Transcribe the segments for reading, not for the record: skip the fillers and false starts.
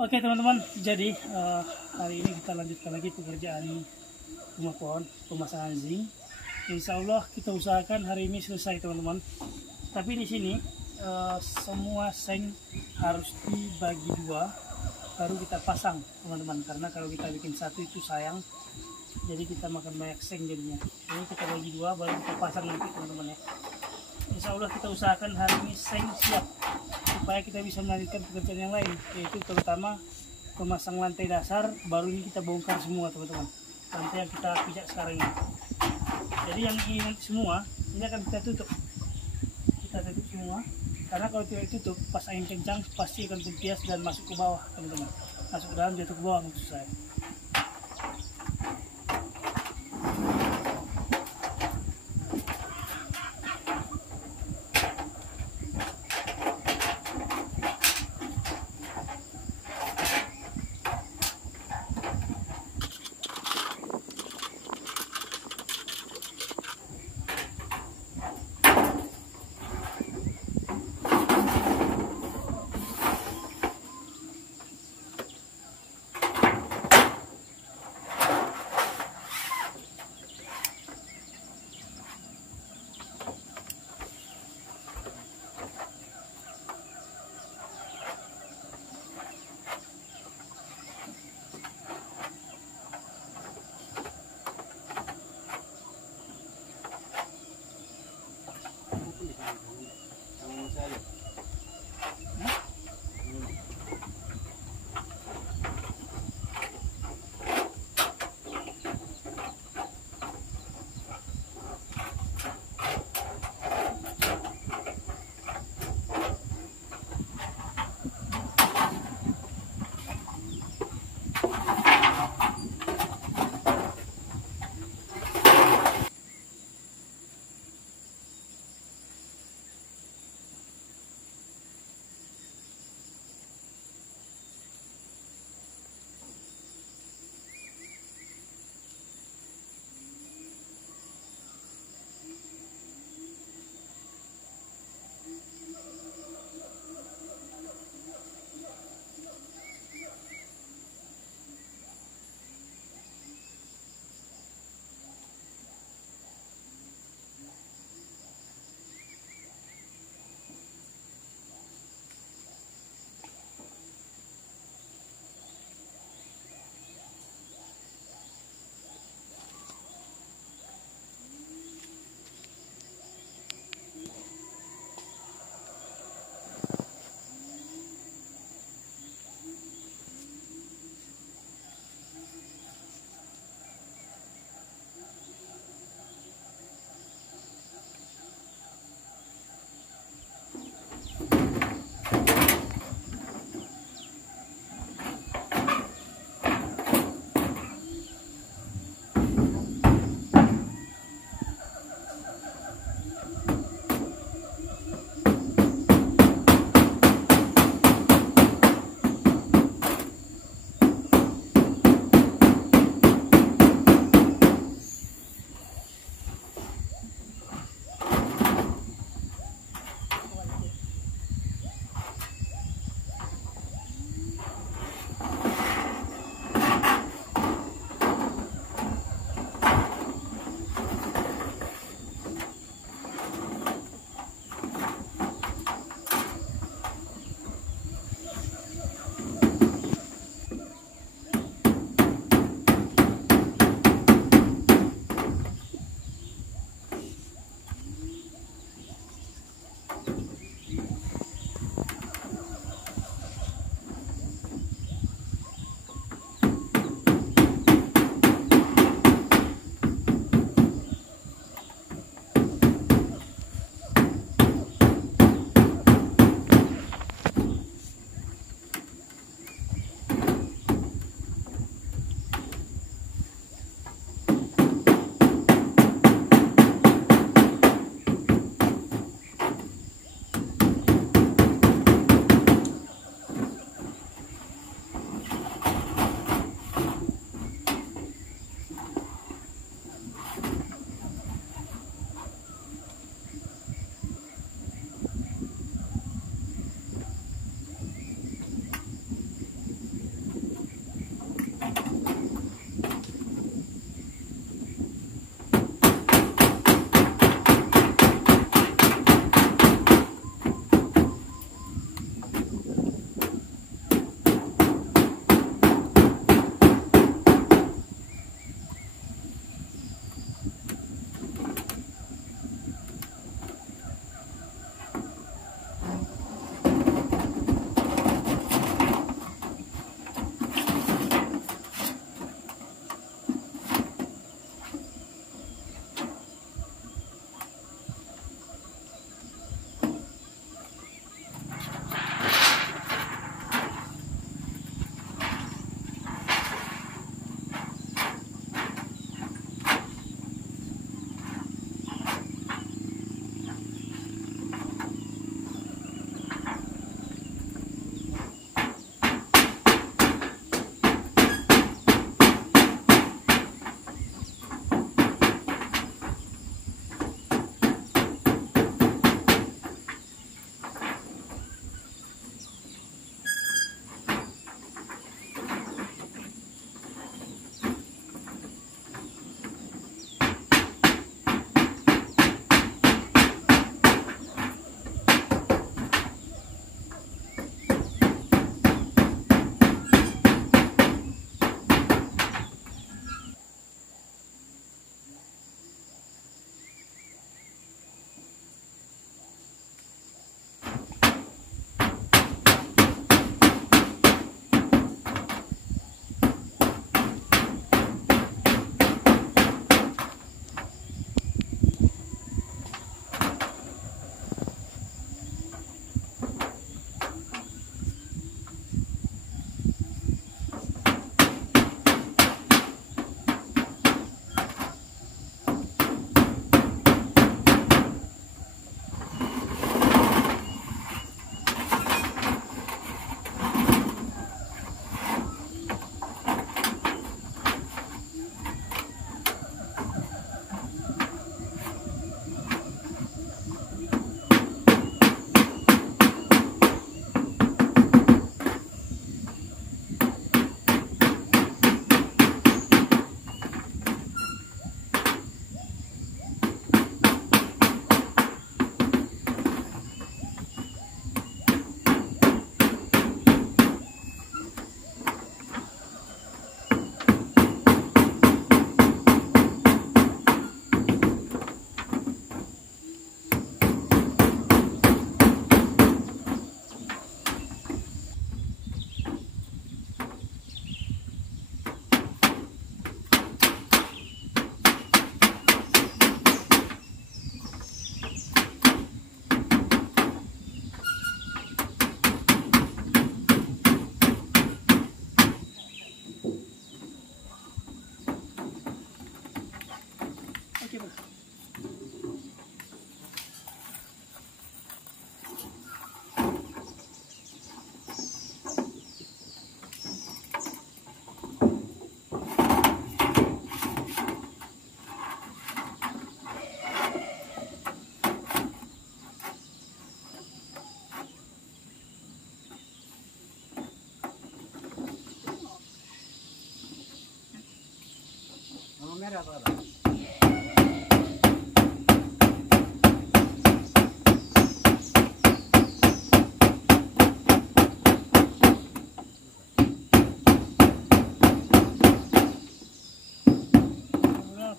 Oke teman-teman, jadi hari ini kita lanjutkan lagi pekerjaan rumah pohon pemasangan zinc. Insya Allah kita usahakan hari ini selesai teman-teman. Tapi di sini semua seng harus dibagi dua baru kita pasang teman-teman, karena kalau kita bikin satu itu sayang, jadi kita makan banyak seng jadinya. Ini kita bagi dua baru kita pasang nanti teman-teman ya. Insya Allah kita usahakan hari ini seng siap supaya kita bisa melanjutkan pekerjaan yang lain, yaitu terutama memasang lantai dasar. Baru ini kita bongkar semua teman-teman, lantai yang kita pijak sekarang ini. Jadi yang ini nanti semua ini akan kita tutup semua, karena kalau tidak tutup pas angin kencang pasti akan tempias dan masuk ke bawah teman-teman, masuk ke dalam jatuh ke bawah maksud saya.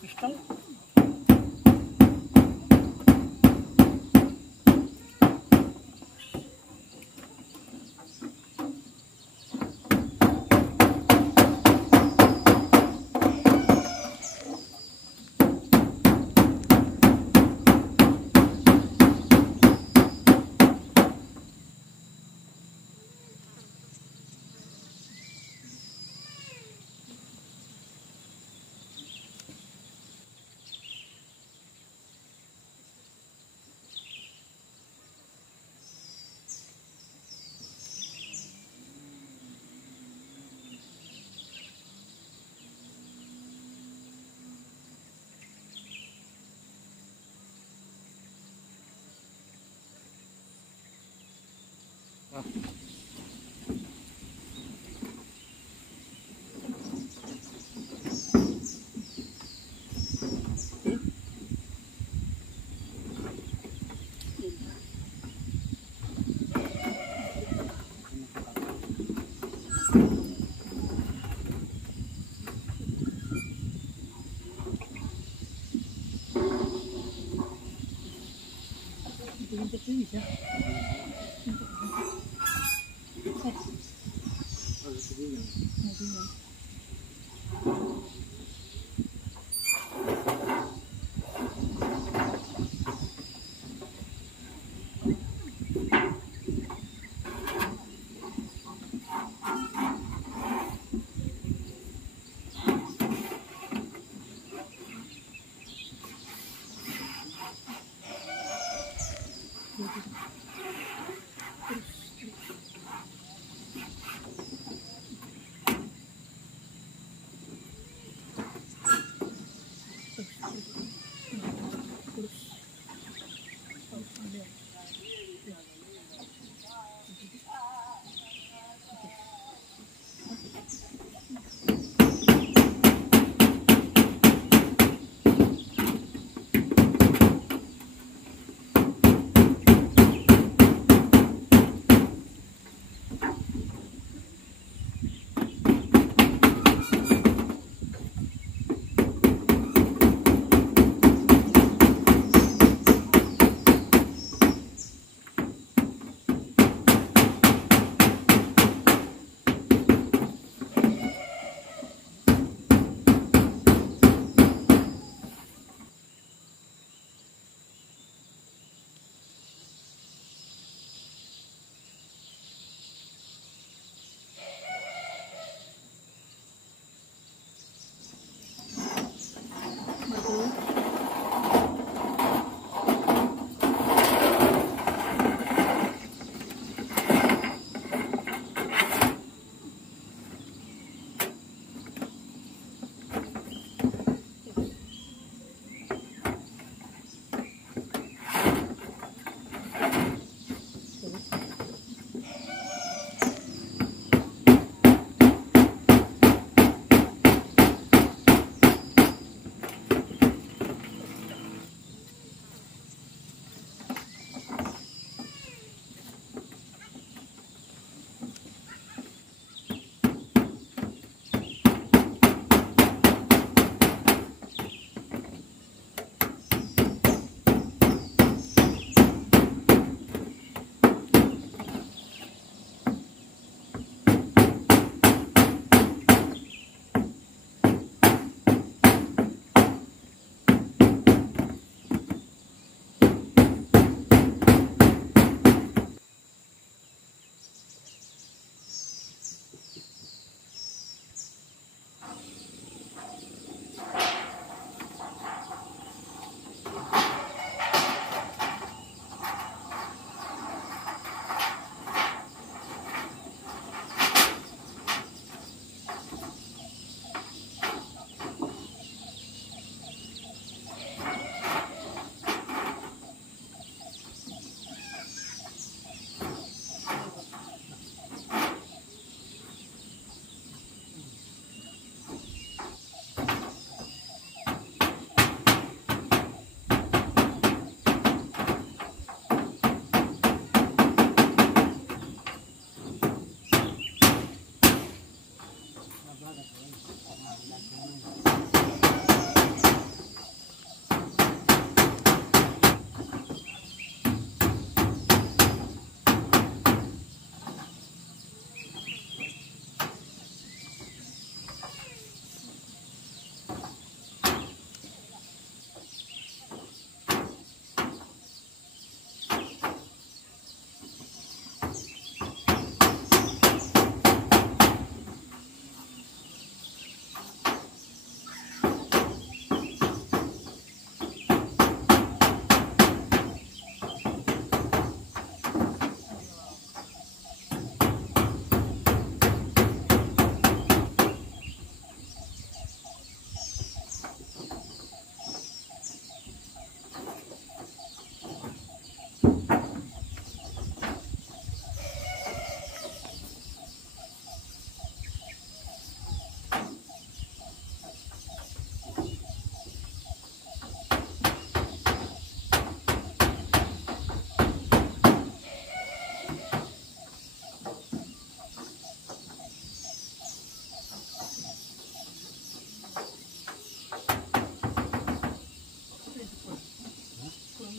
Pistol. Bisa.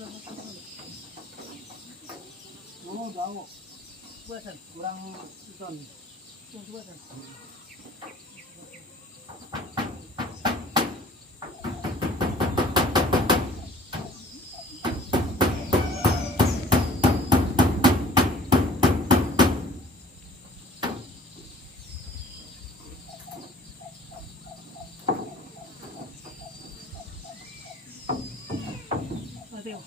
Oh, jauh. Buatan kurang ton. Buatan. Mateo.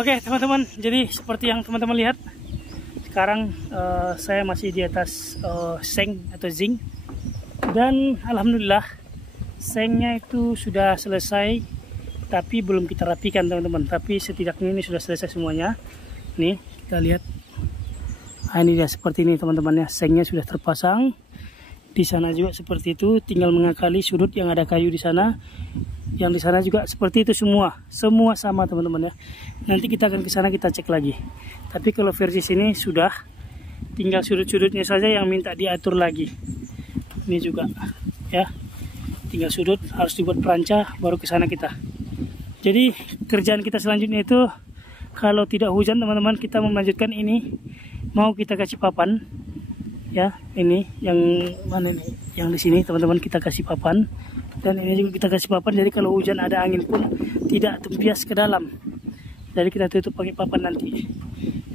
Oke teman-teman, jadi seperti yang teman-teman lihat, sekarang saya masih di atas seng atau zinc, dan alhamdulillah sengnya itu sudah selesai, tapi belum kita rapikan teman-teman. Tapi setidaknya ini sudah selesai semuanya. Nih kita lihat, nah, ini dia seperti ini teman-teman ya, sengnya sudah terpasang. Di sana juga seperti itu, tinggal mengakali sudut yang ada kayu di sana. Yang di sana juga seperti itu semua sama teman-teman ya. Nanti kita akan ke sana, kita cek lagi. Tapi kalau versi sini sudah, tinggal sudut-sudutnya saja yang minta diatur lagi. Ini juga ya, tinggal sudut harus dibuat perancah, baru ke sana kita. Jadi kerjaan kita selanjutnya itu, kalau tidak hujan teman-teman, kita melanjutkan ini, mau kita kasih papan. Ya, ini yang mana nih? Yang di sini teman-teman kita kasih papan, dan ini juga kita kasih papan. Jadi kalau hujan ada angin pun tidak tempias ke dalam. Jadi kita tutup pakai papan nanti.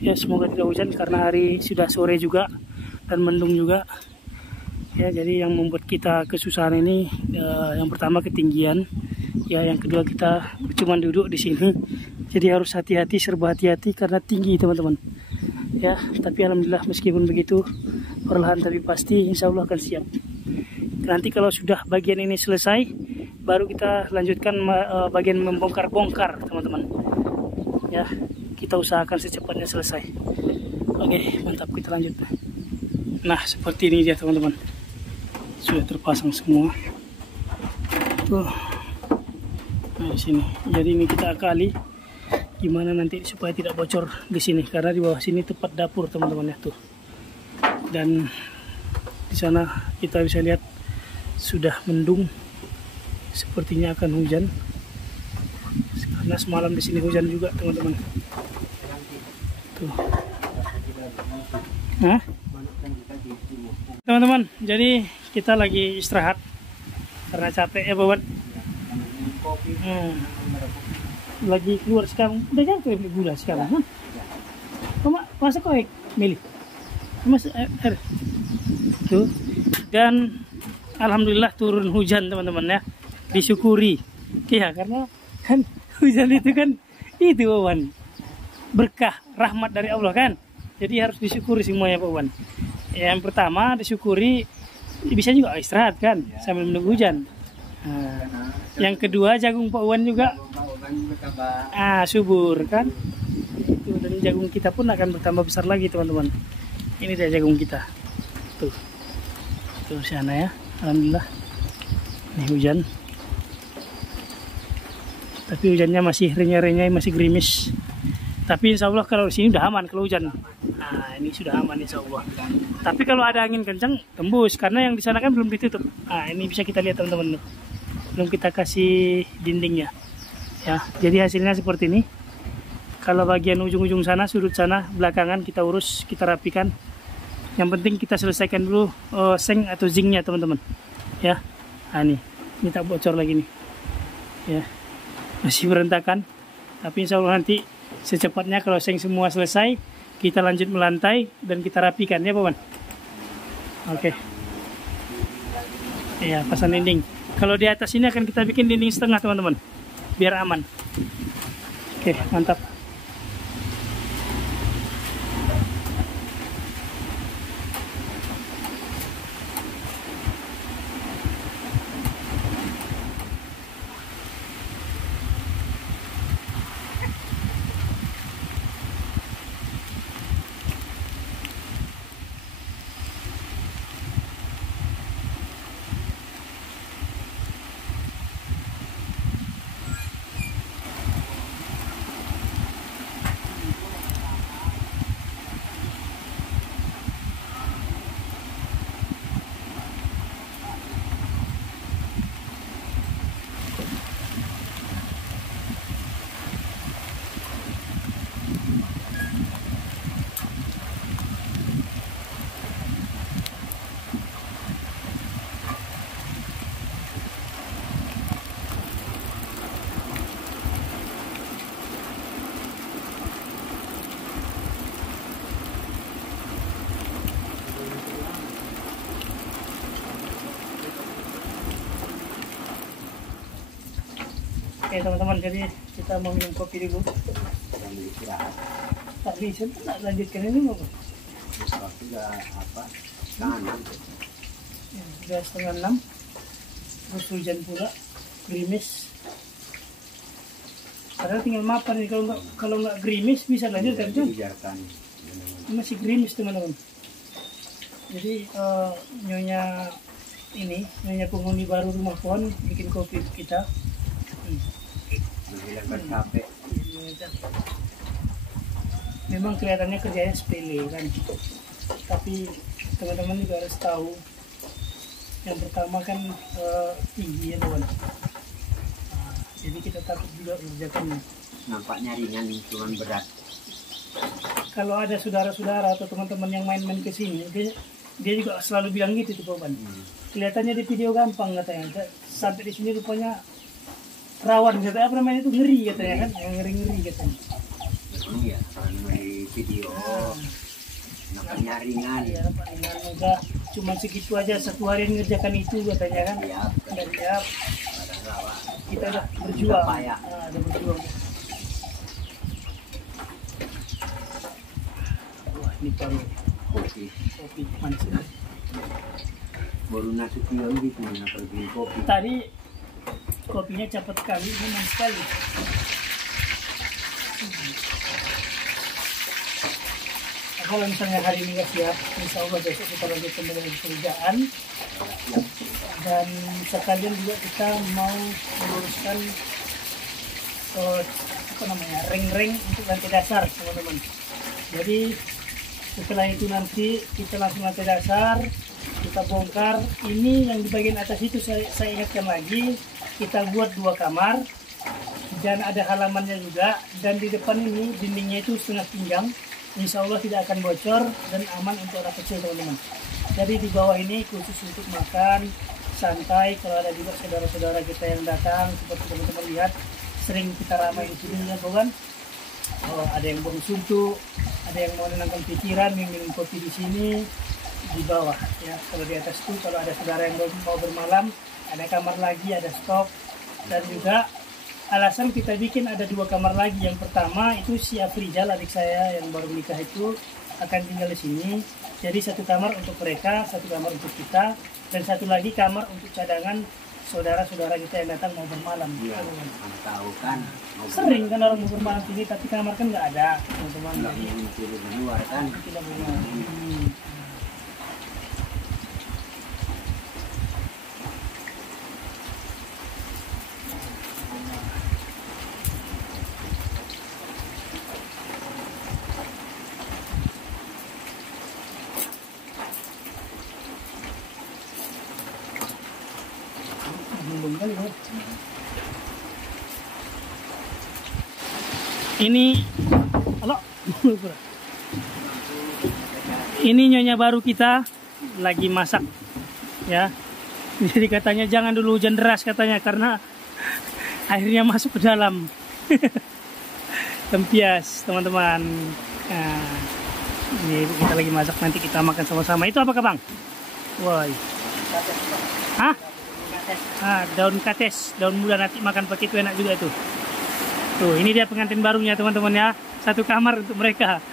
Ya, semoga tidak hujan karena hari sudah sore juga dan mendung juga. Ya, jadi yang membuat kita kesusahan ini yang pertama ketinggian. Ya, yang kedua kita cuma duduk di sini. Jadi harus hati-hati, serba hati-hati karena tinggi teman-teman. Ya, tapi alhamdulillah meskipun begitu, perlahan tapi pasti insya Allah akan siap. Nanti kalau sudah bagian ini selesai, baru kita lanjutkan bagian membongkar-bongkar teman-teman. Ya, kita usahakan secepatnya selesai. Oke, mantap, kita lanjut. Nah, seperti ini dia teman-teman, sudah terpasang semua. Tuh, nah di sini. Jadi ini kita akali gimana nanti supaya tidak bocor di sini, karena di bawah sini tepat dapur teman-teman ya tuh. Dan di sana kita bisa lihat sudah mendung, sepertinya akan hujan karena semalam di sini hujan juga teman-teman. Tuh. Hah? Teman-teman, jadi kita lagi istirahat karena capek ya Bawan. Lagi keluar sekarang, udah jangan beli gula sekarang, kan? Mama, masa kau milih? Mas air. Tuh. Dan alhamdulillah turun hujan teman-teman ya, disyukuri. Ya, karena kan hujan itu kan itu Wawan, berkah rahmat dari Allah kan. Jadi harus disyukuri semuanya Pak Wan. Yang pertama disyukuri, bisa juga istirahat kan sambil menunggu hujan. Nah, yang kedua jagung Pak Wan juga subur kan. Itu, dan jagung kita pun akan bertambah besar lagi teman-teman. Ini dia jagung kita. Tuh sana ya, alhamdulillah. Ini hujan, tapi hujannya masih renyai-renyai, masih gerimis. Tapi insya Allah kalau di sini udah aman kalau hujan. Nah, ini sudah aman insya Allah. Tapi kalau ada angin kencang tembus, karena yang di sana kan belum ditutup. Nah, ini bisa kita lihat teman-teman, belum kita kasih dindingnya. Ya, jadi hasilnya seperti ini. Kalau bagian ujung-ujung sana, sudut sana, belakangan kita urus, kita rapikan. Yang penting kita selesaikan dulu seng atau zincnya teman-teman. Ya, nah ini tak bocor lagi nih. Ya, masih berantakan. Tapi insya Allah nanti secepatnya kalau seng semua selesai, kita lanjut melantai dan kita rapikan ya Bawan. Oke. Ya, pasang dinding. Kalau di atas ini akan kita bikin dinding setengah teman-teman, biar aman. Oke, mantap. Oke teman-teman, jadi kita mau minum kopi dulu. istirahat. Tak bisa tuh nak lanjutkan ini mau. Waktu udah apa? Setengah 6. Ya, udah 5:30. Terus hujan pula, gerimis. Padahal tinggal mapan nih, kalau nggak gerimis bisa lanjut kan tuh. Dibiarkan. Masih gerimis teman-teman. Jadi nyonya penghuni baru rumah pohon bikin kopi untuk kita. Menghilangkan capek. Memang kelihatannya kerjanya sepele kan, tapi teman-teman juga harus tahu. Yang pertama kan tinggi ya teman. Jadi kita takut juga mengerjakannya. Nampaknya ringan, cuma berat. Kalau ada saudara-saudara atau teman-teman yang main-main ke sini, dia juga selalu bilang gitu tuh Bapak. Kelihatannya di video gampang katanya. Sampai di sini rupanya rawan katanya, apa namanya itu, ngeri katanya kan, yang ngeri-ngeri katanya. Iya, kalau di video nampaknya ringan. Iya, Pak, ringan mudah. Cuma segitu aja, satu hari ngerjakan itu katanya kan. Iya, Dan ya, padahal kita udah berjuang. payah. Udah berjuang. Wah, ini baru kopi manis sekali. Baru nasi kilo gitu, pergi kopi. Tadi kopinya cepat sekali, manis sekali. Kalau misalnya hari ini nggak siap, insya Allah besok kita lanjutkan dengan pekerjaan. Dan sekalian juga kita mau meluruskan ring-ring untuk lantai dasar teman-teman. Jadi setelah itu nanti kita langsung lantai dasar, kita bongkar. Ini yang di bagian atas itu saya ingatkan lagi, kita buat 2 kamar dan ada halamannya juga. Dan di depan ini dindingnya itu setengah pinggang. Insya Allah tidak akan bocor dan aman untuk anak kecil teman-teman. Jadi di bawah ini khusus untuk makan santai. Kalau ada juga saudara-saudara kita yang datang, seperti teman-teman lihat, sering kita ramai di sini ya bukan? Oh, ada yang baru suntuk, ada yang mau menenangkan pikiran, minum kopi di sini di bawah ya. Kalau di atas itu kalau ada saudara yang mau bermalam, ada kamar lagi, ada stok. Dan juga alasan kita bikin ada 2 kamar lagi. Yang pertama itu si Afrizal, adik saya yang baru menikah itu akan tinggal di sini. Jadi 1 kamar untuk mereka, 1 kamar untuk kita, dan 1 lagi kamar untuk cadangan saudara-saudara kita yang datang mau bermalam. Iya, tahu kan. Sering kan orang mau bermalam sini, tapi kamar kan nggak ada, teman-teman. Nggak mungkin tidur di luar kan. Tidak mau. Ini, halo, ini nyonya baru kita lagi masak, ya. Jadi katanya jangan dulu hujan deras katanya karena airnya masuk ke dalam. Tempias teman-teman. Nah, ini kita lagi masak, nanti kita makan sama-sama. Itu apa Bang? Woi. Hah? Daun kates, daun muda, nanti makan pakai itu enak juga itu. Tuh, ini dia pengantin barunya teman-teman ya. 1 kamar untuk mereka.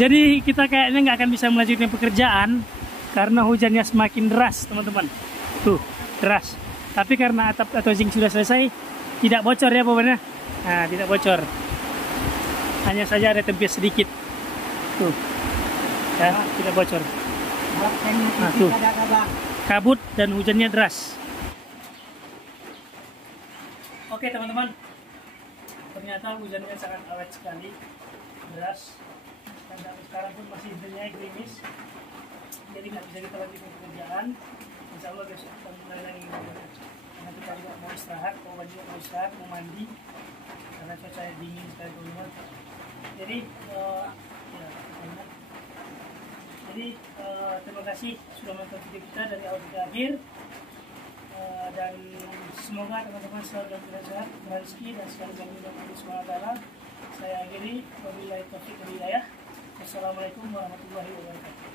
Jadi kita kayaknya nggak akan bisa melanjutkan pekerjaan karena hujannya semakin deras teman-teman. Tuh, deras. Tapi karena atap atau zinc sudah selesai, tidak bocor ya pokoknya. Nah, tidak bocor. Hanya saja ada tempias sedikit. Tuh, ya, tidak bocor. Nah, tuh. Kabut dan hujannya deras. Oke teman-teman, ternyata hujannya sangat awet sekali, deras, dan sampai sekarang pun masih hujannya gerimis, jadi nggak bisa kita lanjutkan pekerjaan. Insya Allah besok kita mulai lagi, karena kita juga mau istirahat, mau mandi, karena cuaca dingin sekali teman-teman. Jadi terima kasih sudah menonton video kita dari awal hingga akhir. Dan semoga teman-teman selalu dalam keadaan sehat, rezeki dan selalu dalam lindungan Allah Subhanahu wa taala. Saya akhiri, wabillahi taufiq wal hidayah. Wassalamualaikum warahmatullahi wabarakatuh.